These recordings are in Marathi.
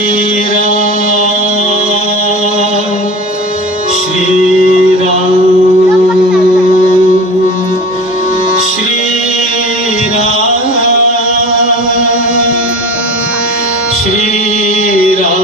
श्रीरा श्रीरा श्रीरा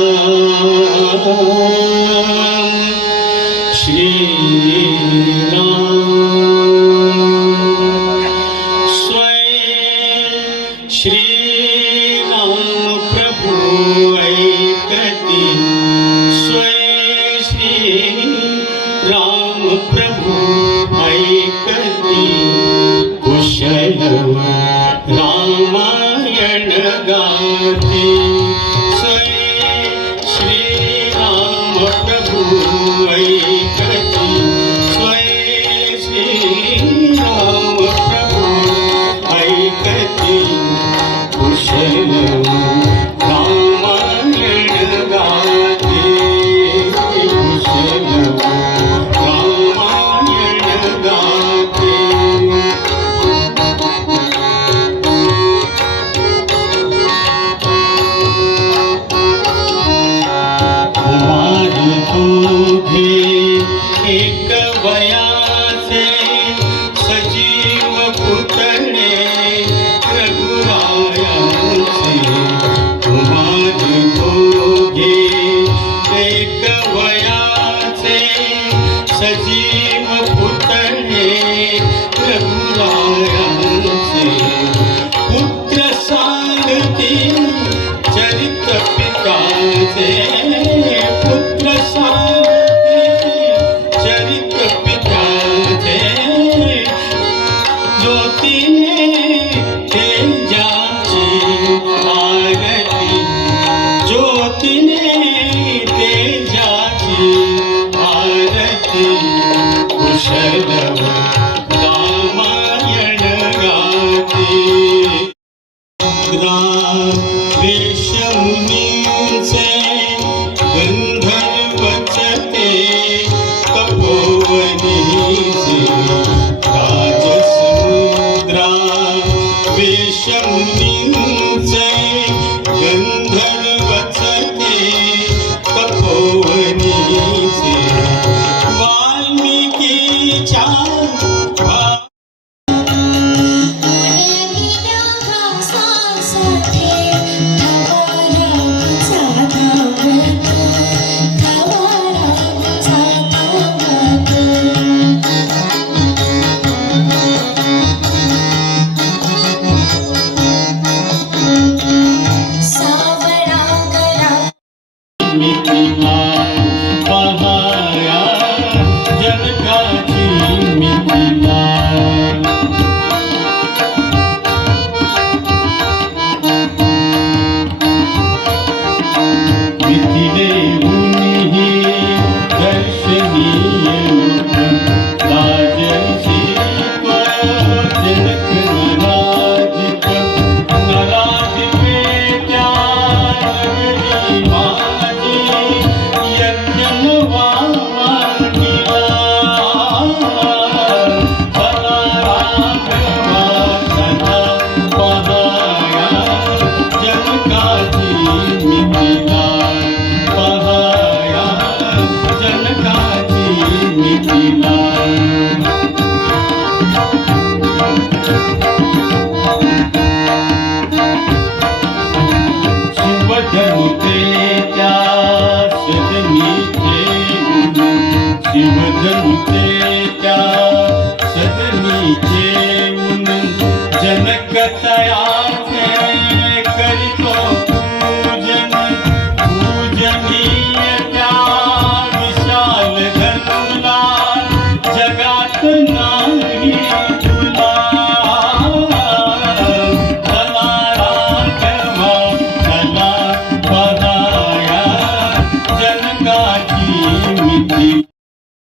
Mimi.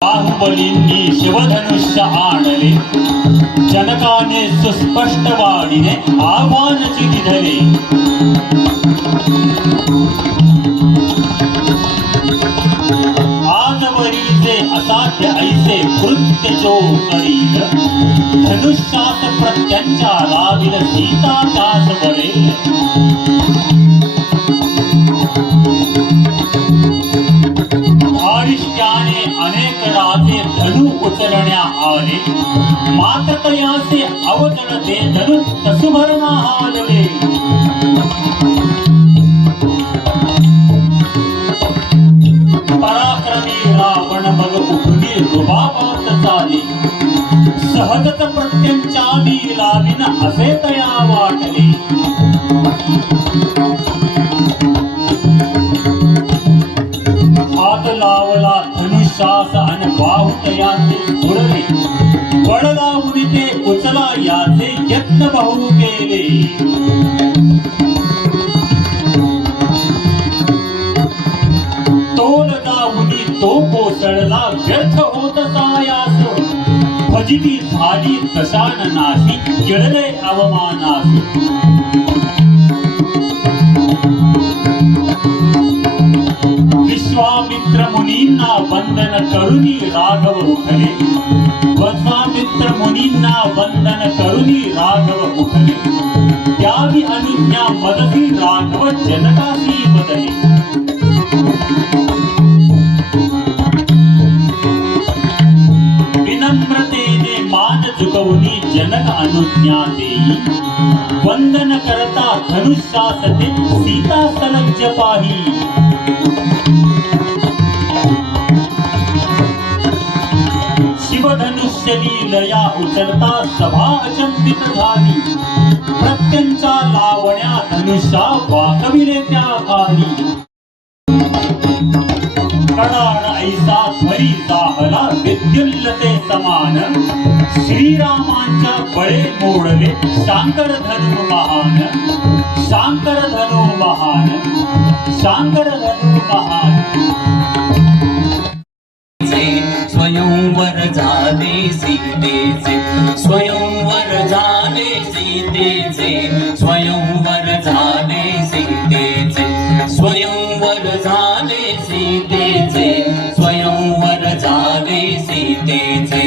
बाहुबलींनी शिवधनुष्य आणले जनकाने सुस्पष्ट वाणीने आव्हानची दिधले असाध्य ऐसे कृत्य जो करील धनुष्यात प्रत्यंच्या लाविल सीता कास बळेल मात्र तयाचे अवजड ते धनु तसुभरणा हालले पराक्रमी रावण मग उठुनी रुबाबात चाली सहजत प्रत्यंच्या मी लाविन असे तया वाटले हात लावला धनुष्यास आणि बाहू तयाचे उडले बळ लावून ते उचला याचे यत्न बहु केले. तोल जाऊनी तो कोसळला व्यर्थ होत सायास फजिती झाली दशान नाही जळले अवमानासी मुनींना वंदन करुणी राघव उठले. विश्वामित्र मुनींना वंदन करुणी राघव उठले. त्यावी अनुज्ञा मदती राघव जनकाशी बदले. विनम्रतेने मान झुकवली जनक अनुज्ञा देई. वंदन करता धनुष्यास सीता सलज्ज पाही. शिवधनुष्य लीलया उचलता सभा अचंबित झाली. प्रत्यंचा लावण्या धनुषा वाकविले त्या खाली कडाण ऐसा ध्वरी दाहला विद्युल्लते समान. श्रीरामांच्या बळे मोडले शांकर धनु महान. शांकर धनु महान. शांकर धनु महान. सीतेचे स्वयंवर झाले सीतेचे स्वयंवर झाले सीतेचे स्वयंवर झाले सीतेचे स्वयंवर झाले सीतेचे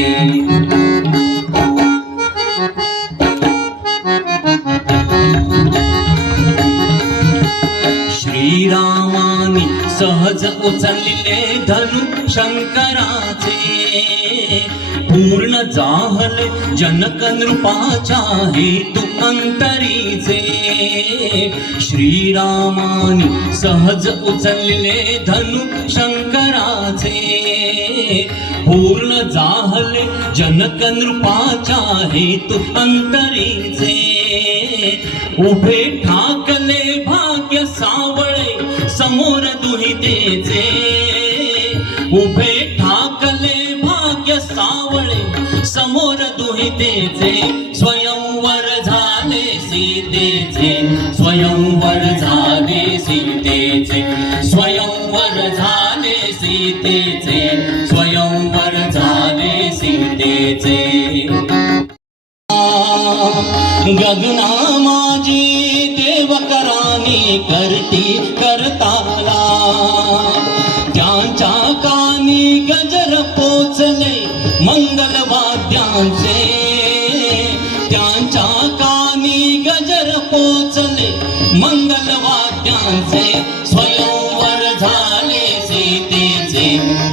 श्रीरामानी सहज उचलले धनु शंकराचे पूर्ण जाहल जनक नृपाच्या हेतु अंतरीचे. श्रीरामानी सहज उचलले धनु शंकराचे. पूर्ण जाहल जनक नृपाच्या हेतु अंतरीचे. उभे ठाकले भाग्य सावळे समोर दुहितेचे. उभे सीतेचे स्वयंवर झाले सीतेचे स्वयंवर झाले सीतेचे स्वयंवर झाले सीतेचे स्वयंवर झाले सीतेचे. गगना माझी देवकरानी करती करता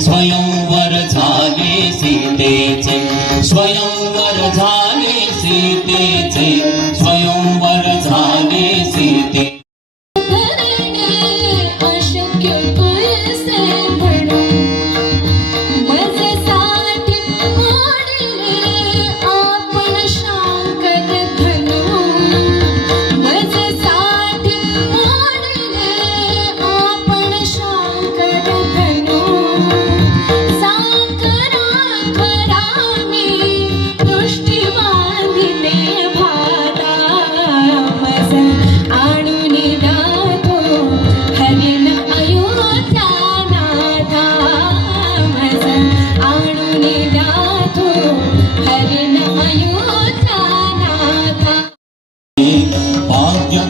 स्वयंवर झाले सीते.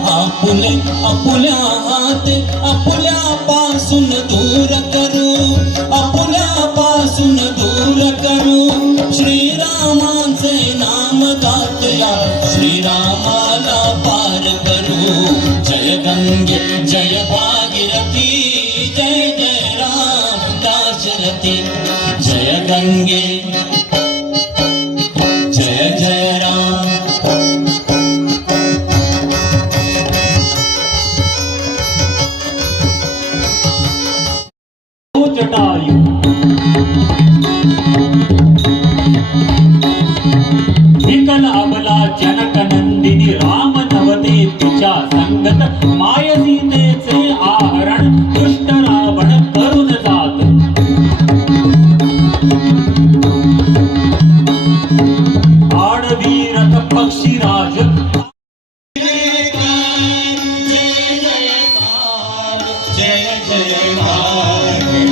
आपुले आपुल्या हाते आपुल्या पासून दूर करू आपुल्या पासून दूर करू. श्रीरामांचे नाम गातया श्रीरामाला पार करू. जय गंगे जय गंगे जयकार राम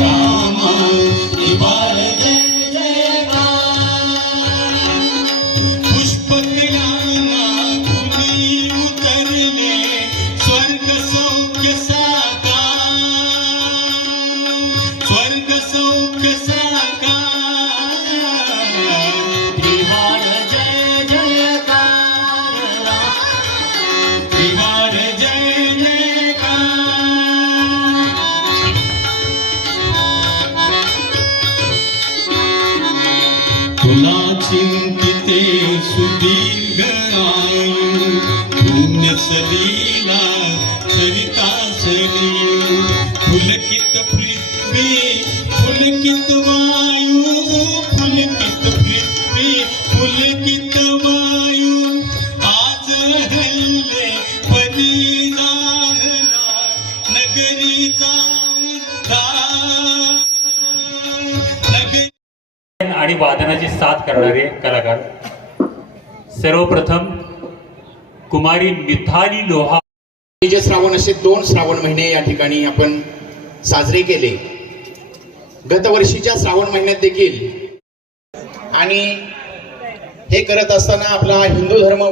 सलीला सरिता सली फुलकित पृथ्वी फुलकित वायू फुलकित पृथ्वी फुलकित वायू आज हल्ले पदी जाहला नगरीचा नगरी आणि वादनाची साथ करणारे कलाकार. सर्वप्रथम कुमारी मिथाली लोहा जे श्रावण असे दोन श्रावण महिने या ठिकाणी आपण साजरे केले. गतवर्षीच्या श्रावण महिन्यात देखील. आणि हे करत असताना आपला हिंदू धर्म